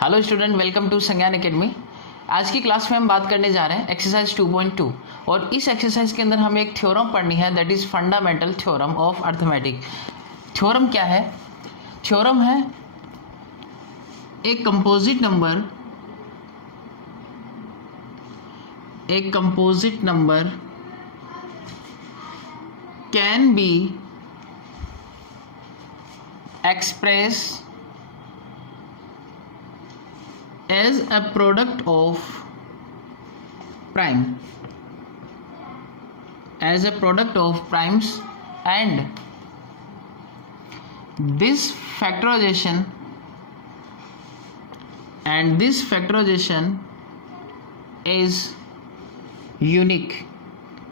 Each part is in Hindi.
हेलो स्टूडेंट, वेलकम टू संज्ञान एकेडमी। आज की क्लास में हम बात करने जा रहे हैं एक्सरसाइज 2.2 और इस एक्सरसाइज के अंदर हमें एक थ्योरम पढ़नी है, that is fundamental theorem of arithmetic. Theorem क्या है? थ्योरम है एक composite number can be express as a product of primes and this factorization is unique।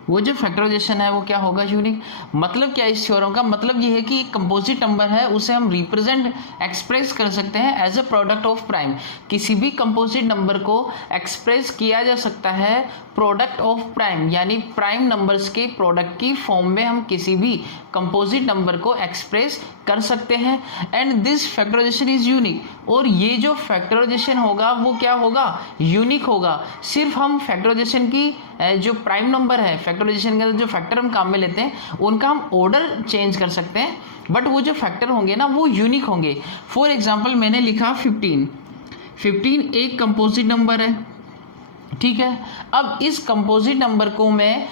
वो जो फैक्टराइजेशन है वो क्या होगा? यूनिक। मतलब क्या इस थ्योरम का मतलब ये है कि एक कंपोजिट नंबर है, उसे हम रिप्रेजेंट एक्सप्रेस कर सकते हैं as a product of prime. किसी भी कंपोजिट नंबर को एक्सप्रेस किया जा सकता है प्रोडक्ट ऑफ प्राइम, यानी प्राइम नंबर्स के प्रोडक्ट की फॉर्म में हम किसी भी कंपोजिट नंबर को एक्सप्रेस कर सकते हैं। And this factorisation is unique. और ये जो फैक्टराइजेशन होगा वो क्या होगा? यूनिक होगा। सिर्फ हम फैक्टराइजेशन की जो प्राइम नंबर है, फैक्टराइजेशन के अंदर जो फैक्टर हम काम में लेते हैं उनका हम ऑर्डर चेंज कर सकते हैं, बट वो जो फैक्टर होंगे ना वो यूनिक होंगे। फॉर एग्जांपल मैंने लिखा 15 एक कंपोजिट नंबर है, ठीक है। अब इस कंपोजिट नंबर को मैं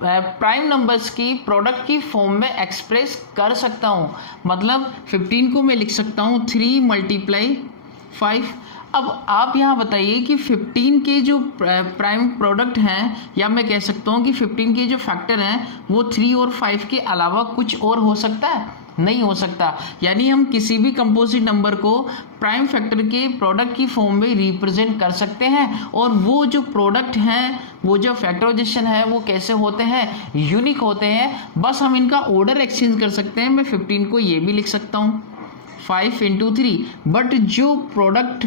प्राइम नंबर्स की प्रोडक्ट की फॉर्म में एक्सप्रेस कर सकता हूँ। मतलब 15 को मैं लिख सकता हूँ 3 × 5। अब आप यहाँ बताइए कि 15 के जो प्राइम प्रोडक्ट हैं, या मैं कह सकता हूँ कि 15 के जो फैक्टर हैं वो 3 और 5 के अलावा कुछ और हो सकता है? नहीं हो सकता। यानी हम किसी भी कंपोजिट नंबर को प्राइम फैक्टर के प्रोडक्ट की फॉर्म में रिप्रेजेंट कर सकते हैं, और वो जो प्रोडक्ट हैं, वो जो फैक्टराइजेशन है वो कैसे होते हैं? यूनिक होते हैं। बस हम इनका ऑर्डर एक्सचेंज कर सकते हैं। मैं 15 को ये भी लिख सकता हूँ 5 × 3, बट जो प्रोडक्ट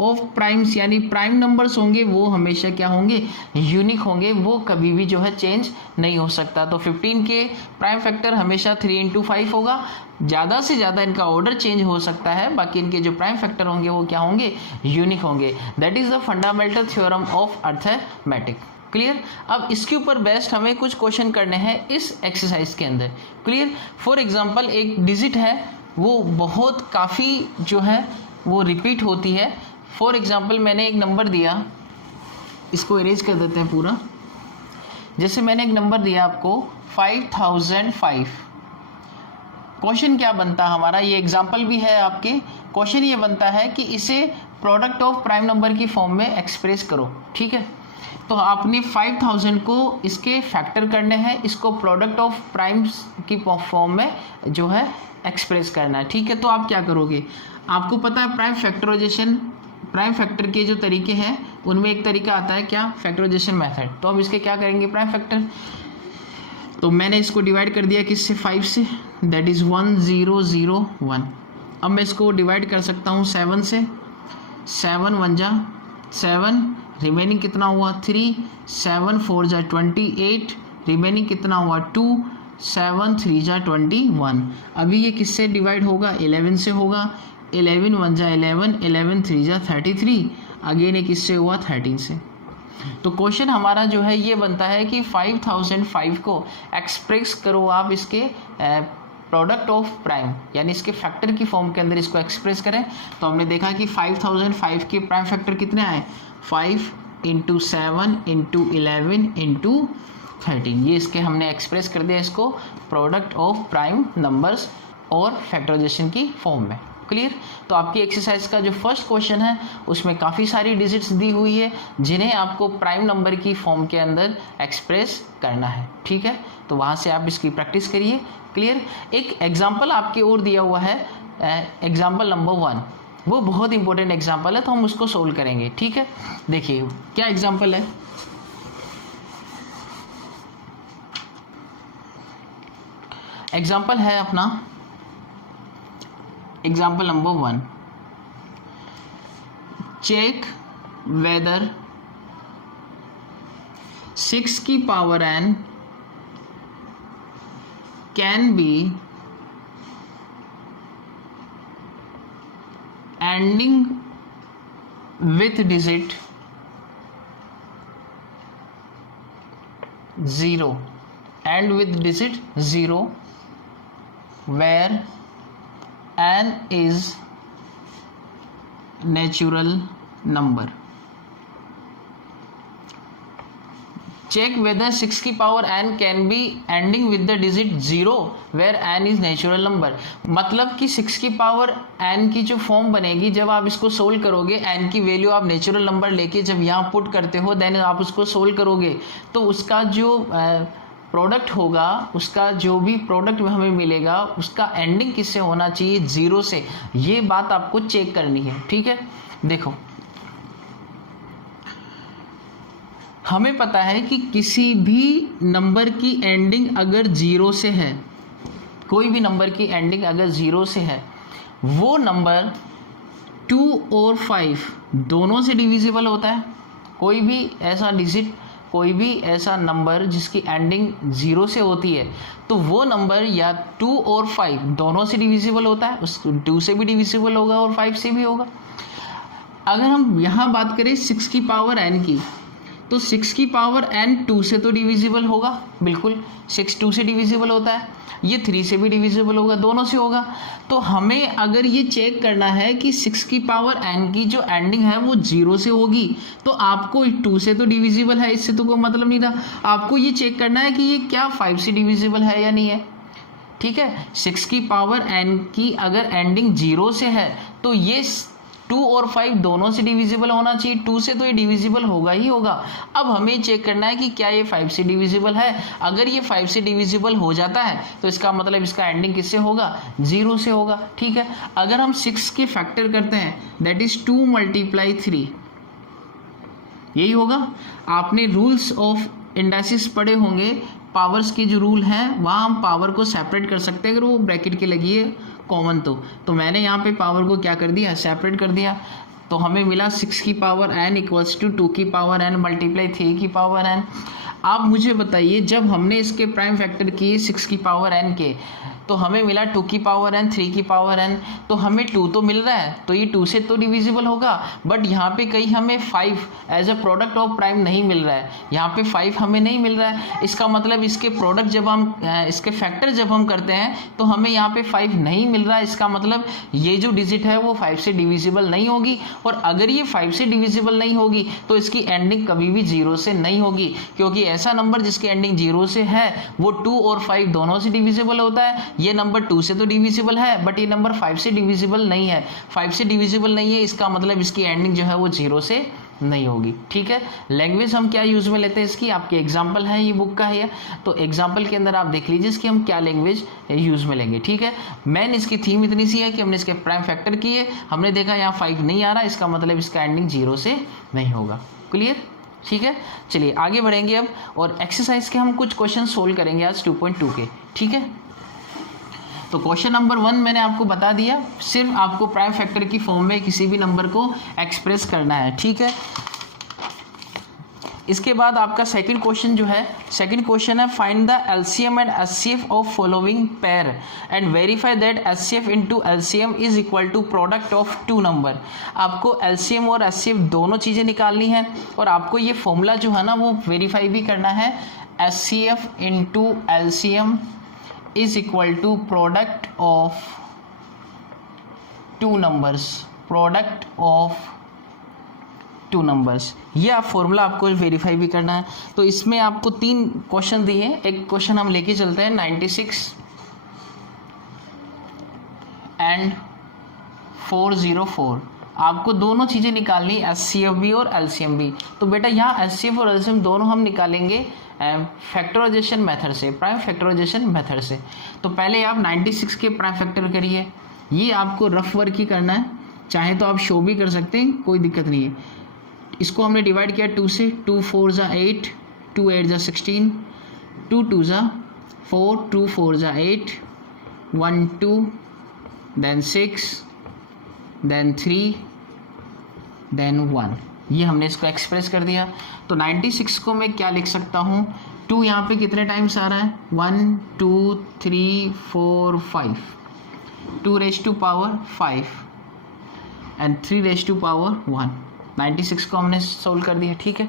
ऑफ प्राइम्स यानी प्राइम नंबर्स होंगे वो हमेशा क्या होंगे? यूनिक होंगे। वो कभी भी जो है चेंज नहीं हो सकता। तो 15 के प्राइम फैक्टर हमेशा 3 × 5 होगा। ज़्यादा से ज़्यादा इनका ऑर्डर चेंज हो सकता है, बाकी इनके जो प्राइम फैक्टर होंगे वो क्या होंगे? यूनिक होंगे। That is the fundamental theorem of arithmetic. Clear? अब इसके ऊपर बेस्ट हमें कुछ क्वेश्चन करने हैं इस एक्सरसाइज के अंदर। क्लियर? फॉर एग्जाम्पल एक डिजिट है, वो बहुत काफ़ी जो है वो रिपीट होती है। फॉर एग्जाम्पल मैंने एक नंबर दिया, इसको इरेज कर देते हैं पूरा। जैसे मैंने एक नंबर दिया आपको 5005। क्वेश्चन क्या बनता है हमारा? ये एग्जाम्पल भी है आपके। क्वेश्चन ये बनता है कि इसे प्रोडक्ट ऑफ प्राइम नंबर की फॉर्म में एक्सप्रेस करो, ठीक है। तो आपने 5000 को इसके फैक्टर करने हैं, इसको प्रोडक्ट ऑफ प्राइम्स की फॉर्म में जो है एक्सप्रेस करना है, ठीक है। तो आप क्या करोगे? आपको पता है प्राइम फैक्टर के जो तरीके हैं उनमें एक तरीका आता है क्या? Factorisation method. तो अब इसके क्या करेंगे प्राइम फैक्टर? तो मैंने इसको डिवाइड कर दिया किससे? 5 से, दैट इज़ 1001। अब मैं इसको डिवाइड कर सकता हूँ 7 से। 7 × 1 = 7, रिमेनिंग कितना हुआ? 3। 7 × 4 = 28, रिमेनिंग कितना हुआ? 2। 7 × 3 = 21। अभी ये किससे डिवाइड होगा? 11 से होगा। 11 × 1 = 11, 11 × 3 = 33। अगेन ये किससे हुआ? 13 से। तो क्वेश्चन हमारा जो है ये बनता है कि 5005 को एक्सप्रेस करो आप इसके प्रोडक्ट ऑफ प्राइम, यानी इसके फैक्टर की फॉर्म के अंदर इसको एक्सप्रेस करें। तो हमने देखा कि 5005 के प्राइम फैक्टर कितने आए? 5 × 7 × 11 × 13। ये इसके हमने एक्सप्रेस कर दिया इसको प्रोडक्ट ऑफ प्राइम नंबर्स और फैक्टराइजेशन की फॉर्म में। क्लियर? तो आपकी एक्सरसाइज का जो फर्स्ट क्वेश्चन है उसमें काफ़ी सारी डिजिट्स दी हुई है जिन्हें आपको प्राइम नंबर की फॉर्म के अंदर एक्सप्रेस करना है, ठीक है। तो वहाँ से आप इसकी प्रैक्टिस करिए। क्लियर? एक एग्जाम्पल आपके और दिया हुआ है, एग्जाम्पल नंबर 1। वो बहुत इंपॉर्टेंट एग्जाम्पल है, तो हम उसको सोल्व करेंगे, ठीक है। देखिए क्या एग्जाम्पल है। एग्जाम्पल है अपना एग्जाम्पल नंबर 1। चेक वेदर 6 की power n can be ending with digit 0 and with digit 0 where n is natural number. Check whether 6 की power n can be ending with the digit 0 where n is natural number. मतलब कि 6 की पावर n की जो फॉर्म बनेगी, जब आप इसको सोल्व करोगे, n की वैल्यू आप नेचुरल नंबर लेके जब यहाँ पुट करते हो, देन आप उसको सोल्व करोगे तो उसका जो प्रोडक्ट होगा, उसका जो भी प्रोडक्ट हमें मिलेगा, उसका एंडिंग किससे होना चाहिए? 0 से. ये बात आपको चेक करनी है. ठीक है, देखो हमें पता है कि किसी भी नंबर की एंडिंग अगर 0 से है, कोई भी नंबर की एंडिंग अगर 0 से है, वो नंबर 2 और 5 दोनों से डिविजिबल होता है. कोई भी ऐसा डिजिट, कोई भी ऐसा नंबर जिसकी एंडिंग 0 से होती है, तो वो नंबर या 2 और 5 दोनों से डिविजिबल होता है. उस 2 से भी डिविजिबल होगा और 5 से भी होगा. अगर हम यहाँ बात करें 6 की पावर n की, तो 6 की पावर n 2 से तो डिविजिबल होगा, बिल्कुल 6 2 से डिविजिबल होता है. ये 3 से भी डिविजिबल होगा, दोनों से होगा. तो हमें अगर ये चेक करना है कि 6 की पावर n की जो एंडिंग है वो 0 से होगी, तो आपको 2 से तो डिविजिबल है, इससे तो कोई मतलब नहीं था. आपको ये चेक करना है कि ये क्या 5 से डिविजिबल है या नहीं है. ठीक है, 6 की पावर n की अगर एंडिंग 0 से है तो ये 2 और 5 दोनों से डिविजिबल होना चाहिए. 2 से तो ये डिविजिबल होगा ही होगा. अब हमें चेक करना है कि क्या ये 5 से डिविजिबल है. अगर ये 5 से डिविजिबल हो जाता है तो इसका मतलब इसका एंडिंग किससे होगा? 0 से होगा. ठीक है, अगर हम 6 के फैक्टर करते हैं, दैट इज 2 × 3, यही होगा. आपने रूल्स ऑफ इंडाइसिस पढ़े होंगे, पावर्स के जो रूल हैं वहाँ हम पावर को सेपरेट कर सकते हैं अगर वो ब्रैकेट के लगी है कॉमन. तो मैंने यहाँ पे पावर को क्या कर दिया? सेपरेट कर दिया. तो हमें मिला 6 की पावर n इक्वल्स टू 2 की पावर n मल्टीप्लाई 3 की पावर n. आप मुझे बताइए, जब हमने इसके प्राइम फैक्टर किए 6 की पावर n के, तो हमें मिला 2 की पावर n, 3 की पावर n. तो हमें 2 तो मिल रहा है, तो ये 2 से तो डिविजिबल होगा. बट यहाँ पे कहीं हमें 5 as a product of prime नहीं मिल रहा है. यहाँ पे 5 हमें नहीं मिल रहा है. इसका मतलब इसके प्रोडक्ट जब हम इसके फैक्टर जब हम करते हैं तो हमें यहाँ पे 5 नहीं मिल रहा है. इसका मतलब ये जो डिजिट है वो 5 से डिविजिबल नहीं होगी. और अगर ये 5 से डिविजिबल नहीं होगी तो इसकी एंडिंग कभी भी 0 से नहीं होगी, क्योंकि ऐसा नंबर जिसकी एंडिंग 0 से है वो 2 और 5 दोनों से डिविजिबल होता है. ये नंबर 2 से तो डिविजिबल है, बट ये नंबर 5 से डिविजिबल नहीं है. 5 से डिविजिबल नहीं है, इसका मतलब इसकी एंडिंग जो है वो 0 से नहीं होगी. ठीक है, लैंग्वेज हम क्या यूज में लेते हैं इसकी, आपके एग्जाम्पल है, ये बुक का है. तो एग्जाम्पल के अंदर आप देख लीजिए इसकी हम क्या लैंग्वेज यूज में लेंगे. ठीक है, मेन इसकी थीम इतनी सी है कि हमने इसके प्राइम फैक्टर किए, हमने देखा यहाँ 5 नहीं आ रहा, इसका मतलब इसका एंडिंग 0 से नहीं होगा. क्लियर? ठीक है, चलिए आगे बढ़ेंगे अब और एक्सरसाइज के हम कुछ क्वेश्चन सोल्व करेंगे आज 2.2 के. ठीक है, तो क्वेश्चन नंबर 1 मैंने आपको बता दिया, सिर्फ आपको प्राइम फैक्टर की फॉर्म में किसी भी नंबर को एक्सप्रेस करना है. ठीक है, इसके बाद आपका सेकंड क्वेश्चन जो है, सेकंड क्वेश्चन है find the LCM and HCF of following pair and verify that HCF into LCM is equal to product of 2 number. आपको एलसीएम और एचसीएफ दोनों चीज़ें निकालनी है और आपको ये फॉर्मूला जो है ना वो वेरीफाई भी करना है. HCF into LCM is equal to product of 2 numbers, product of 2 numbers. ये आप फॉर्मूला आपको वेरीफाई भी करना है. तो इसमें आपको 3 क्वेश्चन दिए हैं. एक क्वेश्चन हम लेके चलते हैं 96 एंड 404. आपको दोनों चीज़ें निकालनी, एचसीएफ भी और एलसीएम भी. तो बेटा यहाँ एचसीएफ और एलसीएम दोनों हम निकालेंगे फैक्टराइजेशन मेथड से, प्राइम फैक्टराइजेशन मेथड से. तो पहले आप 96 के प्राइम फैक्टर करिए. ये आपको रफ वर्क ही करना है, चाहे तो आप शो भी कर सकते हैं, कोई दिक्कत नहीं है. इसको हमने डिवाइड किया 2 से. 2 4 ज़ा 8, 2 8 ज़ा 16, 2 2 ज़ा 4, 2 4 ज़ा 8, 1 2, then 6, then 3, then 1. ये हमने इसको एक्सप्रेस कर दिया. तो 96 को मैं क्या लिख सकता हूँ, 2 यहाँ पे कितने टाइम्स आ रहा है, 1 2 3 4 5, 2 raised to power 5 and 3 raised to power 1. 96 को हमने सोल्व कर दिया, ठीक है।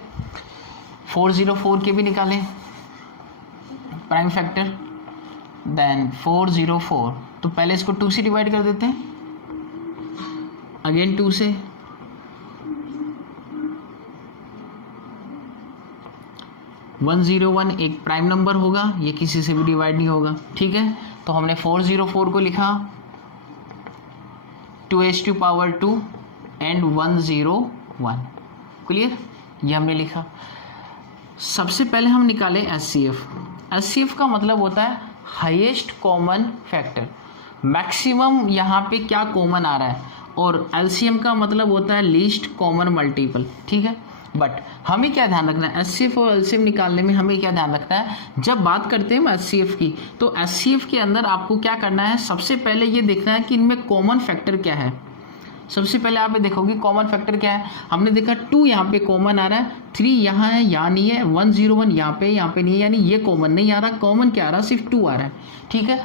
404 के भी निकाले प्राइम फैक्टर, देन 404, तो पहले इसको 2 से डिवाइड कर देते हैं, अगेन 2 से, 101 एक प्राइम नंबर होगा, ये किसी से भी डिवाइड नहीं होगा, ठीक है। तो हमने 404 को लिखा 2^2 एंड 101, क्लियर, ये हमने लिखा। सबसे पहले हम निकाले HCF। HCF का मतलब होता है हाईएस्ट कॉमन फैक्टर, मैक्सिमम यहाँ पे क्या कॉमन आ रहा है, और LCM का मतलब होता है लीस्ट कॉमन मल्टीपल, ठीक है। बट हमें क्या ध्यान रखना है, HCF और LCM निकालने में हमें क्या ध्यान रखना है, जब बात करते हैं HCF की, तो HCF के अंदर आपको क्या करना है, सबसे पहले ये देखना है कि इनमें कॉमन फैक्टर क्या है। सबसे पहले आप देखोगे कॉमन फैक्टर क्या है, हमने देखा 2 यहाँ पे कॉमन आ रहा है, 3 यहाँ है, यहाँ नहीं है, 101 यहाँ पे नहीं है, यानी ये कॉमन नहीं आ रहा, कॉमन क्या आ रहा, सिर्फ 2 आ रहा है, ठीक है।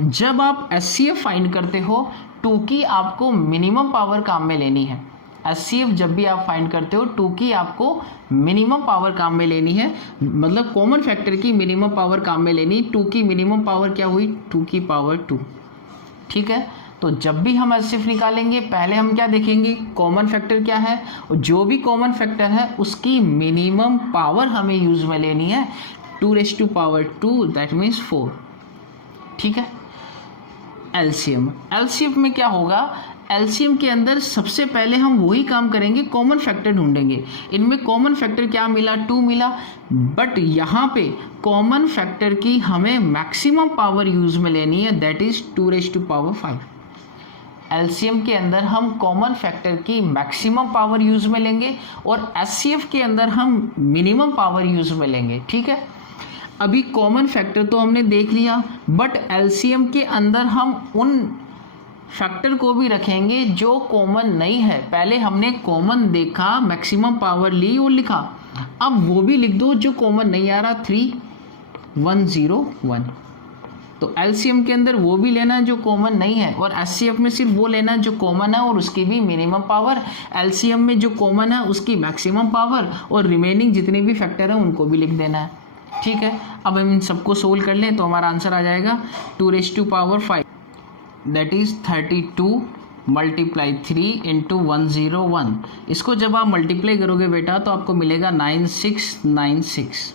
जब आप HCF फाइंड करते हो 2 की आपको मिनिमम पावर काम में लेनी है। HCF जब भी आप फाइंड करते हो 2 की आपको मिनिमम पावर काम में लेनी है, मतलब कॉमन फैक्टर की मिनिमम पावर काम में लेनी। 2 की मिनिमम पावर क्या हुई, 2 की पावर 2, ठीक है। तो जब भी हम HCF निकालेंगे पहले हम क्या देखेंगे, कॉमन फैक्टर क्या है, और जो भी कॉमन फैक्टर है उसकी मिनिमम पावर हमें यूज में लेनी है, 2^2 दैट मीन्स 4, ठीक है। LCM में क्या होगा, LCM के अंदर सबसे पहले हम वही काम करेंगे, कॉमन फैक्टर ढूंढेंगे। इनमें कॉमन फैक्टर क्या मिला, 2 मिला, बट यहाँ पे कॉमन फैक्टर की हमें मैक्सिमम पावर यूज में लेनी है, दैट इज 2^5। LCM के अंदर हम कॉमन फैक्टर की मैक्सिमम पावर यूज में लेंगे और HCF के अंदर हम मिनिमम पावर यूज में लेंगे, ठीक है। अभी कॉमन फैक्टर तो हमने देख लिया, बट LCM के अंदर हम उन फैक्टर को भी रखेंगे जो कॉमन नहीं है। पहले हमने कॉमन देखा, मैक्सिमम पावर ली और लिखा, अब वो भी लिख दो जो कॉमन नहीं आ रहा, 3,101। तो LCM के अंदर वो भी लेना है जो कॉमन नहीं है, और HCF में सिर्फ वो लेना है जो कॉमन है और उसकी भी मिनिमम पावर, LCM में जो कॉमन है उसकी मैक्सिमम पावर, और रिमेनिंग जितने भी फैक्टर हैं उनको भी लिख देना है, ठीक है। अब हम इन सबको सोल्व कर लें तो हमारा आंसर आ जाएगा 2^5, दैट इज 32 मल्टीप्लाई 3 इंटू 101। इसको जब आप मल्टीप्लाई करोगे बेटा तो आपको मिलेगा 9696,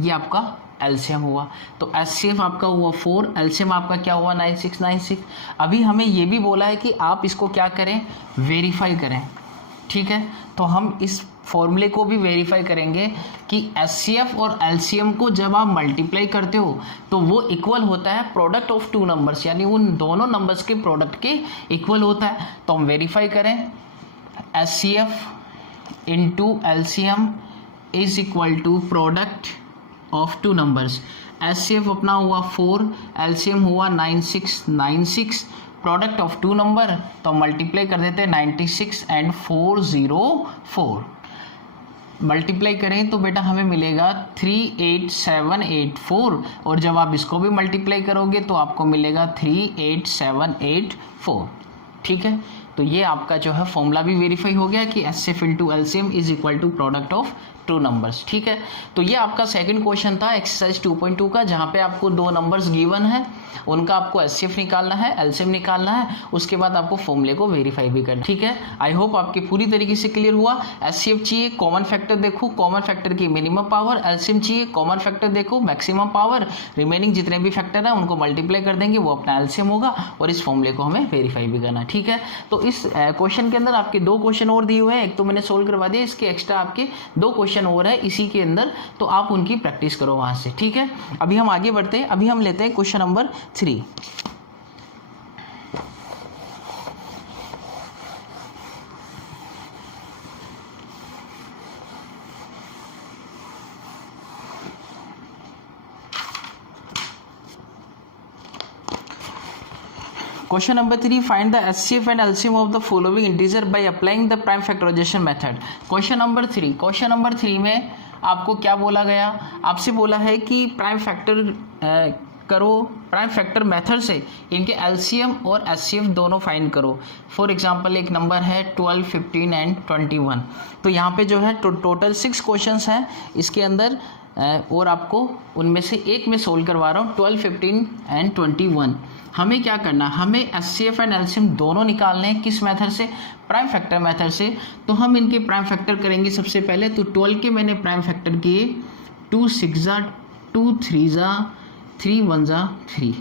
ये आपका LCM हुआ। तो HCF आपका हुआ 4, LCM आपका क्या हुआ 9696। अभी हमें ये भी बोला है कि आप इसको क्या करें, वेरीफाई करें, ठीक है। तो हम इस फॉर्मूले को भी वेरीफाई करेंगे कि HCF और LCM को जब आप मल्टीप्लाई करते हो तो वो इक्वल होता है प्रोडक्ट ऑफ 2 नंबर्स, यानी उन दोनों नंबर्स के प्रोडक्ट के इक्वल होता है। तो हम वेरीफाई करें, HCF into LCM is equal to product of 2 numbers. HCF अपना हुआ 4, LCM हुआ 9696, प्रोडक्ट ऑफ 2 नंबर, तो मल्टीप्लाई कर देते हैं 96 एंड 404। मल्टीप्लाई करें तो बेटा हमें मिलेगा 38784, और जब आप इसको भी मल्टीप्लाई करोगे तो आपको मिलेगा 38784, ठीक है। तो ये आपका जो है फॉर्मूला भी वेरीफाई हो गया कि HCF into LCM is equal to product of 2 numbers, ठीक है। तो ये आपका सेकंड क्वेश्चन था एक्सरसाइज 2.2 का, जहाँ पे आपको 2 नंबर्स गिवन है, उनका आपको HCF निकालना है, LCM निकालना है, उसके बाद आपको फॉर्मूले को वेरीफाई भी करना, ठीक है। आई होप आपके पूरी तरीके से क्लियर हुआ। HCF चाहिए कॉमन फैक्टर देखो, कॉमन फैक्टर की मिनिमम पावर, LCM चाहिए कॉमन फैक्टर देखो, मैक्सिमम पावर, रिमेनिंग जितने भी फैक्टर है उनको मल्टीप्लाई कर देंगे, वो अपना LCM होगा, और इस फॉर्मूले को हमें वेरीफाई भी करना, ठीक है। तो इस क्वेश्चन के अंदर आपके 2 क्वेश्चन और दिए हुए हैं, एक तो मैंने सोल्व करवा दिया, इसके एक्स्ट्रा आपके 2 क्वेश्चन और है इसी के अंदर, तो आप उनकी प्रैक्टिस करो वहां से, ठीक है। अभी हम आगे बढ़ते हैं, अभी हम लेते हैं question number 3। Question number 3, find the HCF and LCM of the following integer by applying the prime factorization method. Question number 3 में आपको क्या बोला गया, आपसे बोला है कि प्राइम फैक्टर करो, प्राइम फैक्टर मेथड से इनके एलसीएम और एचसीएफ दोनों फाइंड करो। फॉर एग्जांपल एक नंबर है 12, 15 एंड 21। तो यहाँ पे जो है टोटल 6 क्वेश्चंस हैं इसके अंदर, और आपको उनमें से एक में सोल्व करवा रहा हूँ, 12, 15 एंड 21। हमें क्या करना, हमें एचसीएफ एंड एलसीएम दोनों निकालने हैं। किस मेथड से? प्राइम फैक्टर मेथड से। तो हम इनके प्राइम फैक्टर करेंगे सबसे पहले। तो 12 के मैंने प्राइम फैक्टर किए, 2 6 जा 2 3 जा 3 1 जा 3।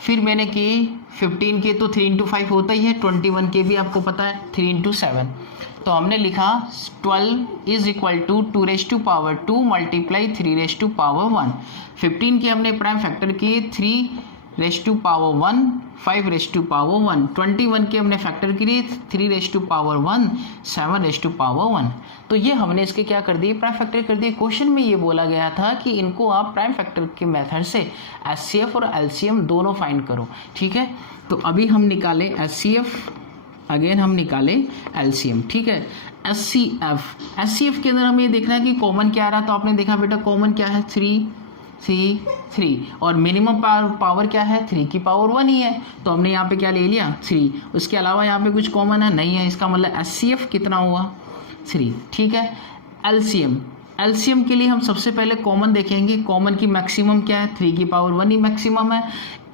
फिर मैंने किए 15 के, तो 3 × 5 होता ही है। 21 के भी आपको पता है 3 × 7। तो हमने लिखा 12 इज इक्वल टू 2⁻² 2 मल्टीप्लाई 3⁻1। 15 के हमने प्राइम फैक्टर किए 3⁻1 5⁻1। 21 के हमने फैक्टर किए 3⁻1 7⁻1। तो ये हमने इसके क्या कर दिए, प्राइम फैक्टर कर दिए। क्वेश्चन में ये बोला गया था कि इनको आप प्राइम फैक्टर के मेथड से एचसीएफ और एलसीएम दोनों फाइंड करो, ठीक है। तो अभी हम निकाले एचसीएफ, अगेन हम निकाले एलसीएम, ठीक है। एचसीएफ के अंदर हमें ये देखना है कि कॉमन क्या आ रहा है। तो आपने देखा बेटा कॉमन क्या है, 3 और मिनिमम पावर क्या है, 3 की पावर 1 ही है। तो हमने यहाँ पे क्या ले लिया, 3। उसके अलावा यहाँ पे कुछ कॉमन है नहीं है, इसका मतलब एचसीएफ कितना हुआ, 3, ठीक है। एलसीएम के लिए हम सबसे पहले कॉमन देखेंगे। कॉमन की मैक्सिमम क्या है, 3 की पावर 1 ही मैक्सिमम है।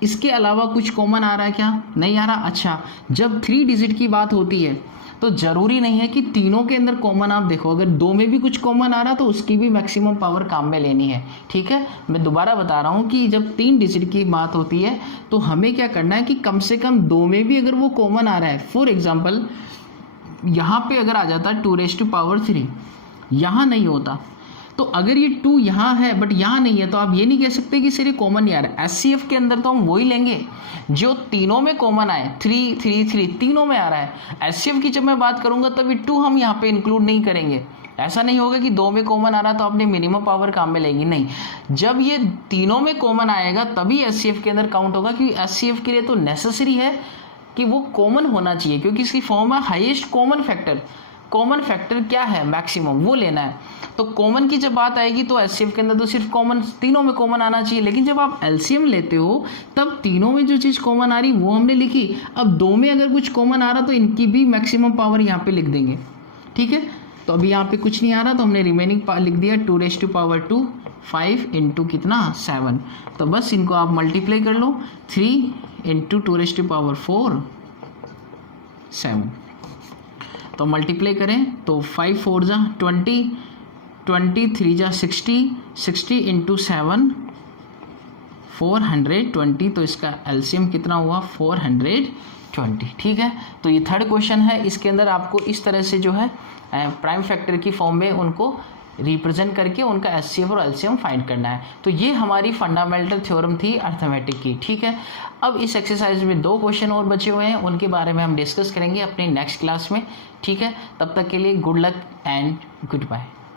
इसके अलावा कुछ कॉमन आ रहा है क्या, नहीं आ रहा। अच्छा, जब 3 डिजिट की बात होती है तो ज़रूरी नहीं है कि तीनों के अंदर कॉमन आप देखो, अगर 2 में भी कुछ कॉमन आ रहा तो उसकी भी मैक्सिमम पावर काम में लेनी है, ठीक है। मैं दोबारा बता रहा हूँ कि जब 3 डिजिट की बात होती है तो हमें क्या करना है कि कम से कम 2 में भी अगर वो कॉमन आ रहा है। फॉर एग्जाम्पल यहाँ पे अगर आ जाता 2⁻3, यहाँ नहीं होता। तो अगर ये 2 यहाँ है बट यहाँ नहीं है तो आप ये नहीं कह सकते कि सिर्फ कॉमन नहीं आ रहा है। एचसीएफ के अंदर तो हम वही लेंगे जो तीनों में कॉमन आए, 3 3 3 तीनों में आ रहा है। एचसीएफ की जब मैं बात करूंगा तब ये 2 हम यहाँ पे इंक्लूड नहीं करेंगे। ऐसा नहीं होगा कि 2 में कॉमन आ रहा तो आपने मिनिमम पावर काम में लेगी, नहीं। जब ये तीनों में कॉमन आएगा तभी एचसीएफ के अंदर काउंट होगा, क्योंकि एचसीएफ के लिए तो नेसेसरी है कि वो कॉमन होना चाहिए, क्योंकि इसकी फॉर्म है highest common factor. Common factor क्या है, मैक्सिमम, वो लेना है। तो कॉमन की जब बात आएगी तो एचसीएफ के अंदर तो सिर्फ कॉमन, तीनों में कॉमन आना चाहिए। लेकिन जब आप एलसीएम लेते हो तब तीनों में जो चीज़ कॉमन आ रही वो हमने लिखी। अब 2 में अगर कुछ कॉमन आ रहा तो इनकी भी मैक्सिमम पावर यहाँ पे लिख देंगे, ठीक है। तो अभी यहाँ पे कुछ नहीं आ रहा तो हमने रिमेनिंग लिख दिया 2⁻2 5 × कितना 7। तो बस इनको आप मल्टीप्लाई कर लो, 3 × 2⁻4 7। तो मल्टीप्लाई करें तो 5 4 जा 20, 23 जा 60, 60 × 7 420। तो इसका एलसीएम कितना हुआ, 420, ठीक है। तो ये थर्ड क्वेश्चन है। इसके अंदर आपको इस तरह से जो है प्राइम फैक्टर की फॉर्म में उनको रिप्रेजेंट करके उनका एचसीएफ और एलसीएम फाइंड करना है। तो ये हमारी फंडामेंटल थ्योरम थी अर्थमेटिक की, ठीक है। अब इस एक्सरसाइज में 2 क्वेश्चन और बचे हुए हैं, उनके बारे में हम डिस्कस करेंगे अपनी नेक्स्ट क्लास में, ठीक है। तब तक के लिए good luck and good bye.